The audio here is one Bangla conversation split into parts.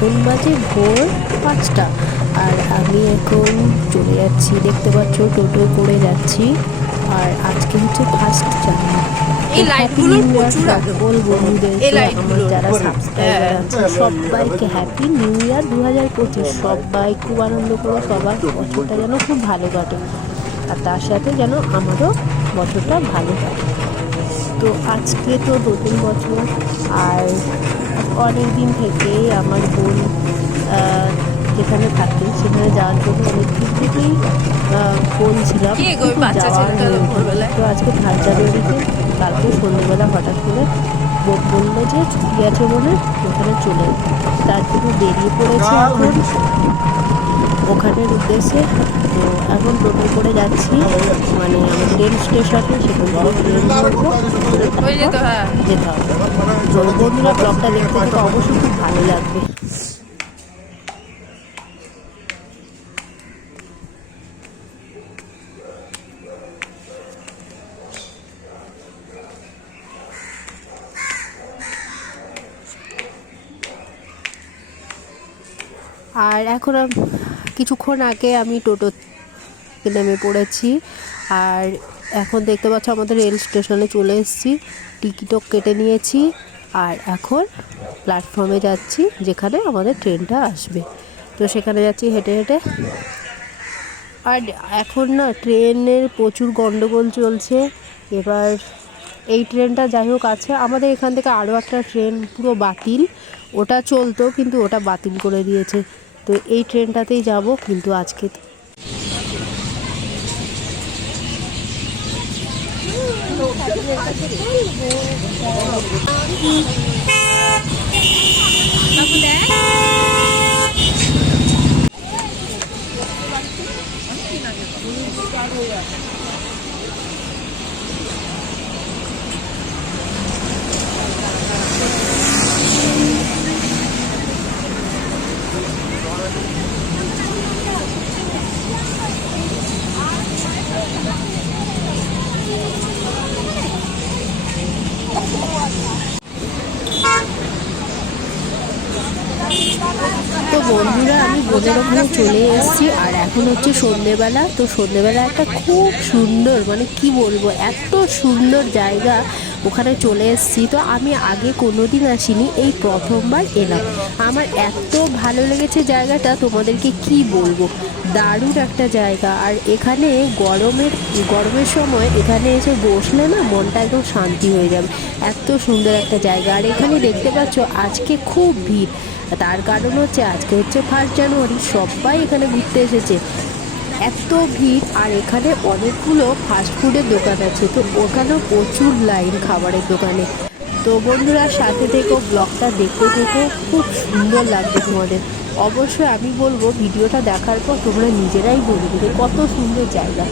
এখন বাজে ভোর 5টা। আর আমি এখন চলে যাচ্ছি, দেখতে পাচ্ছ টোটো করে যাচ্ছি। আর আজকে হচ্ছে 1 জানুয়ারি। তো হ্যাপি নিউ ইয়ার সকল বন্ধুদেরকে, আমার যারা সাবস্ক্রাইবার আছে সবাইকে হ্যাপি নিউ ইয়ার 2025। সবাই খুব আনন্দ করো, সবার বছরটা যেন খুব ভালো কাটে, আর তার সাথে যেন আমারও বছরটা ভালো কাটে। তো আজকে তো নতুন বছর, আর অনেক দিন থেকেই আমার বোন যেখানে থাকে সেখানে যাওয়ার জন্য অনেক দিন থেকেই বলছিলাম, কিন্তু যাওয়ার হয়ে ওঠেনি। তো আজকে 3 জানুয়ারিতে কালকে সন্ধ্যেবেলা হঠাৎ করে বোন বললো যে ছুটি আছে বলে ওখানে চলে, তার জন্য বেরিয়ে পড়েছে এখন ওখানের উদ্দেশ্যে। তো এখন টোটো করে যাচ্ছি, মানে আমাদের রেল স্টেশনে, সেখান থেকে ট্রেন ধরবো, ধরে তারপর যেতে হবে। তো বন্ধুরা ব্লগটা দেখতে থেকে অবশ্যই খুব ভালো লাগবে। আর এখন কিছুক্ষণ আগে আমি টোটো নেমে পড়েছি, আর এখন দেখতে পাচ্ছ আমাদের রেল স্টেশনে চলে এসেছি, টিকিটও কেটে নিয়েছি। আর এখন প্ল্যাটফর্মে যাচ্ছি যেখানে আমাদের ট্রেনটা আসবে, তো সেখানে যাচ্ছি হেঁটে হেঁটে। আর এখন না ট্রেনের প্রচুর গন্ডগোল চলছে। এবার এই ট্রেনটা যাই হোক আছে, আমাদের এখান থেকে আরও একটা ট্রেন পুরো বাতিল, ওটা চলতো কিন্তু ওটা বাতিল করে দিয়েছে। তো এই ট্রেনটাতেই যাব, কিন্তু আজকে তো বন্ধুরা আমি বোনের ওখানে চলে এসেছি, আর এখন হচ্ছে সন্ধেবেলা। তো সন্ধেবেলা একটা খুব সুন্দর, মানে কি বলবো, এত সুন্দর জায়গা ওখানে চলে এসেছি। তো আমি আগে কোনোদিন আসিনি, এই প্রথমবার এলাম। আমার এত ভালো লেগেছে জায়গাটা, তোমাদেরকে কি বলবো, দারুণ একটা জায়গা। আর এখানে গরমের সময় এখানে এসে বসলে না মনটা একদম শান্তি হয়ে যাবে, এত সুন্দর একটা জায়গা। আর এখানে দেখতে পাচ্ছ আজকে খুব ভিড়, তার কারণ হচ্ছে আজকে হচ্ছে 1 জানুয়ারি, সবাই এখানে ঘুরতে এসেছে, এত ভিড়। আর এখানে অনেকগুলো ফাস্টফুডের দোকান আছে, তো ওখানেও প্রচুর লাইন খাবারের দোকানে। তো বন্ধুরা সাথে থেকো, ব্লগটা দেখতে থেকো, খুব সুন্দর লাগবে তোমাদের। অবশ্যই আমি বলবো ভিডিওটা দেখার পর তোমরা নিজেরাই বলবে যে কত সুন্দর জায়গা।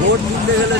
ভোট দিতে গেলে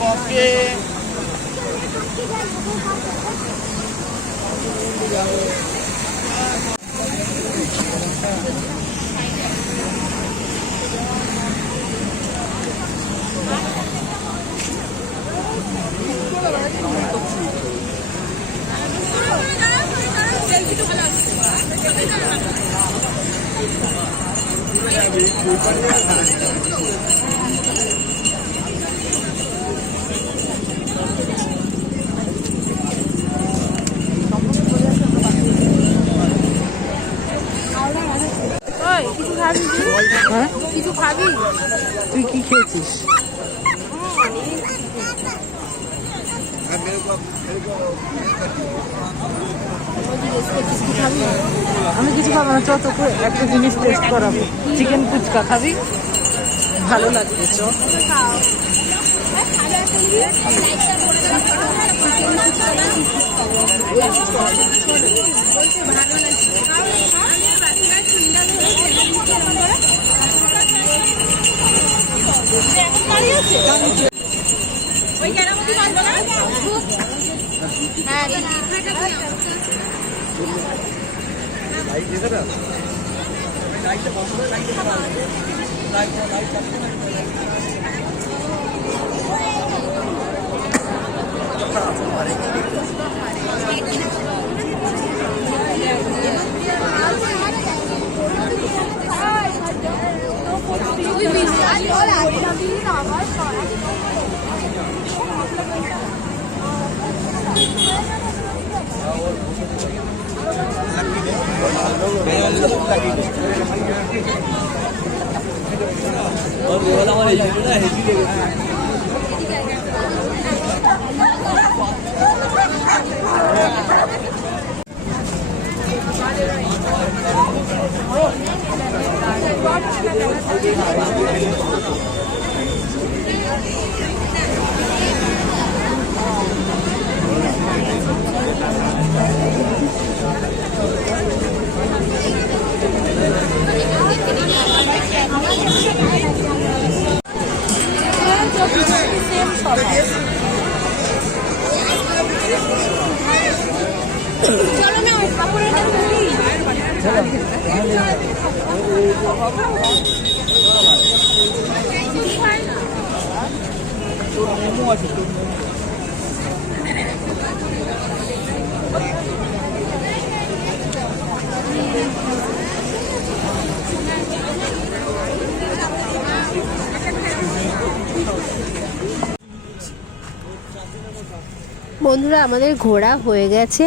কফি হ্যাঁ, কিছু খাবি? তুই কি খেয়েছিস? আমি কিছু খাবো না, চ তোকে একটা জিনিস টেস্ট করাবো। চিকেন ফুচকা খাবি? ভালো লাগবে, চ। বন্ধুরা, আমাদের ঘোরা হয়ে গেছে,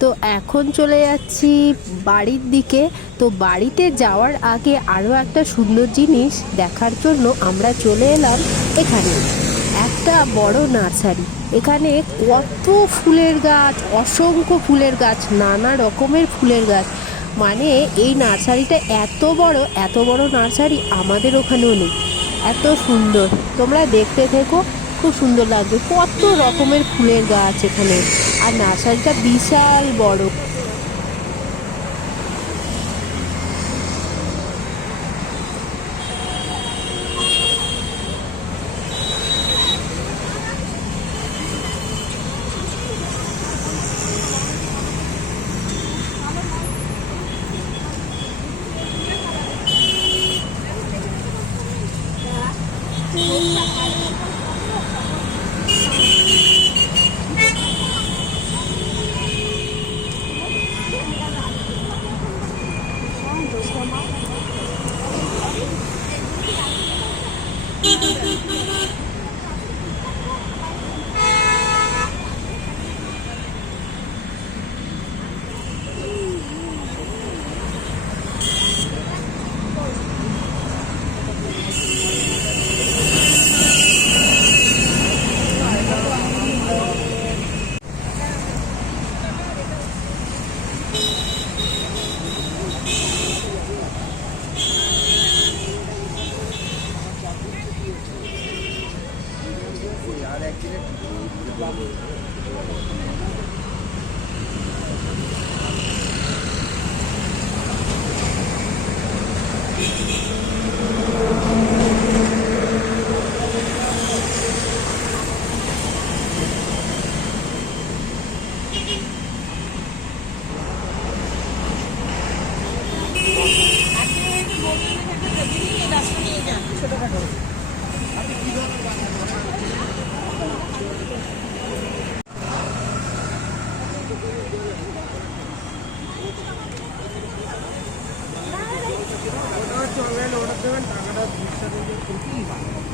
তো এখন চলে যাচ্ছি বাড়ির দিকে। তো বাড়িতে যাওয়ার আগে আরও একটা সুন্দর জিনিস দেখার জন্য আমরা চলে এলাম এখানে, একটা বড় নার্সারি। এখানে কত ফুলের গাছ, অসংখ্য ফুলের গাছ, নানা রকমের ফুলের গাছ। মানে এই নার্সারিটা এত বড় নার্সারি আমাদের ওখানেও নেই, এত সুন্দর। তোমরা দেখতে থেকো, খুব সুন্দর লাগবে। কত রকমের ফুলের গাছ এখানে, আর নার্সারিটা বিশাল বড়।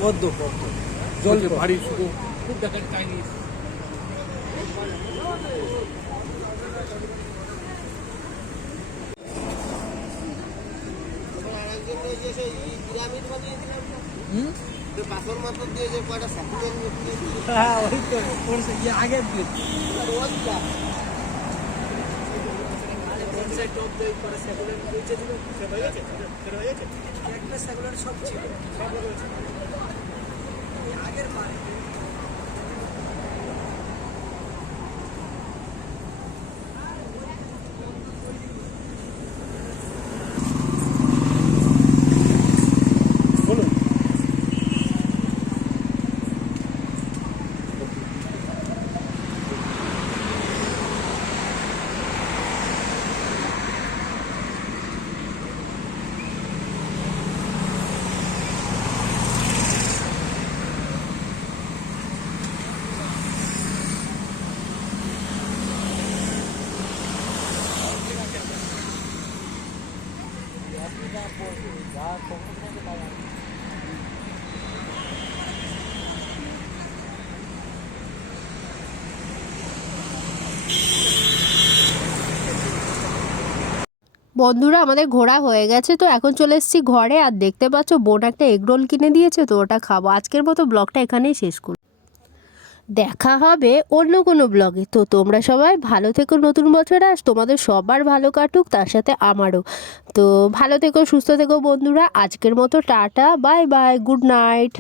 পদ্ম জল ভারী শুধু খুব দেখেন চাইনিজ। হ্যাঁ ওই তো পড়ছে আগের দিন বন্ধুরা আমাদের ঘোরা হয়ে গেছে, তো এখন চলে এসেছি ঘরে। আর দেখতে পাচ্ছ বোন একটা এগরোল কিনে দিয়েছে, তো ওটা খাবো। আজকের মতো ব্লগটা এখানেই শেষ করি, দেখা হবে অন্য কোনো ব্লগে। তো তোমরা সবাই ভালো থেকো, নতুন বছরে আস তোমাদের সবার ভালো কাটুক, তার সাথে আমারও। তো ভালো থেকো, সুস্থ থেকো বন্ধুরা। আজকের মতো tata, bye bye, good night.